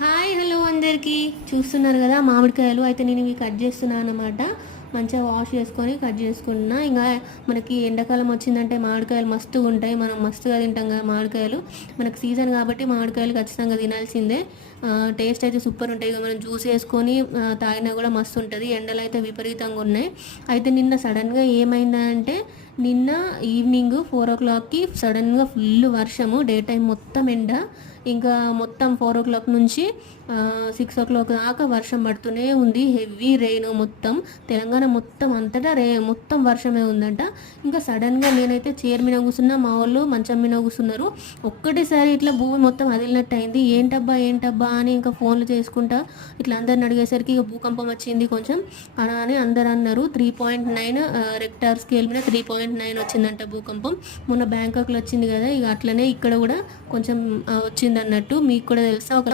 Hi hello అందరికీ. చూస్తున్నారు కదా మామిడికాయలు? అయితే నేను ఇవి కట్ చేస్తున్నాను అనమాట మంచిగా వాష్ చేసుకొని కట్ చేసుకున్నా. ఇంకా మనకి ఎండాకాలం వచ్చిందంటే మామిడికాయలు మస్తుగా ఉంటాయి. మనం మస్తుగా తింటాం కదా మామిడికాయలు. మనకు సీజన్ కాబట్టి మామిడికాయలు ఖచ్చితంగా తినాల్సిందే. టేస్ట్ అయితే సూపర్ ఉంటాయి. ఇక మనం జ్యూస్ వేసుకొని తాగినా కూడా మస్తు ఉంటుంది. ఎండలు అయితే విపరీతంగా ఉన్నాయి. అయితే నిన్న సడన్గా ఏమైందంటే నిన్న ఈవినింగ్ ఫోర్ ఓ క్లాక్కి సడన్గా ఫుల్ వర్షము డే టైం మొత్తం ఎండ. ఇంకా మొత్తం ఫోర్ ఓ క్లాక్ నుంచి సిక్స్ ఓ క్లాక్ దాకా వర్షం పడుతూనే ఉంది. హెవీ రెయిన్ మొత్తం. తెలంగాణ మొత్తం అంతటా రే మొత్తం వర్షమే ఉందంట. ఇంకా సడన్గా నేనైతే చైర్ మీద కూర్చున్నా మా వాళ్ళు మంచం మీద కూర్చున్నారు. ఒక్కటేసారి ఇట్లా భూమి మొత్తం అదిలినట్టు అయింది ఏంటబ్బా ఏంటబ్బా? అని ఇంకా ఫోన్లు చేసుకుంటా ఇట్లా అందరిని అడిగేసరికి ఇక భూకంపం వచ్చింది కొంచెం. అని అందరు అన్నారు. Three point nine Richter scale మీద త్రీ పాయింట్ నైన్ వచ్చిందంట భూకంపం. మొన్న బ్యాంకాక్లో వచ్చింది కదా ఇక అట్లనే ఇక్కడ కూడా కొంచెం వచ్చిందన్నట్టు వచ్చింది అన్నట్టు మీకు కూడా తెలుసా? ఒక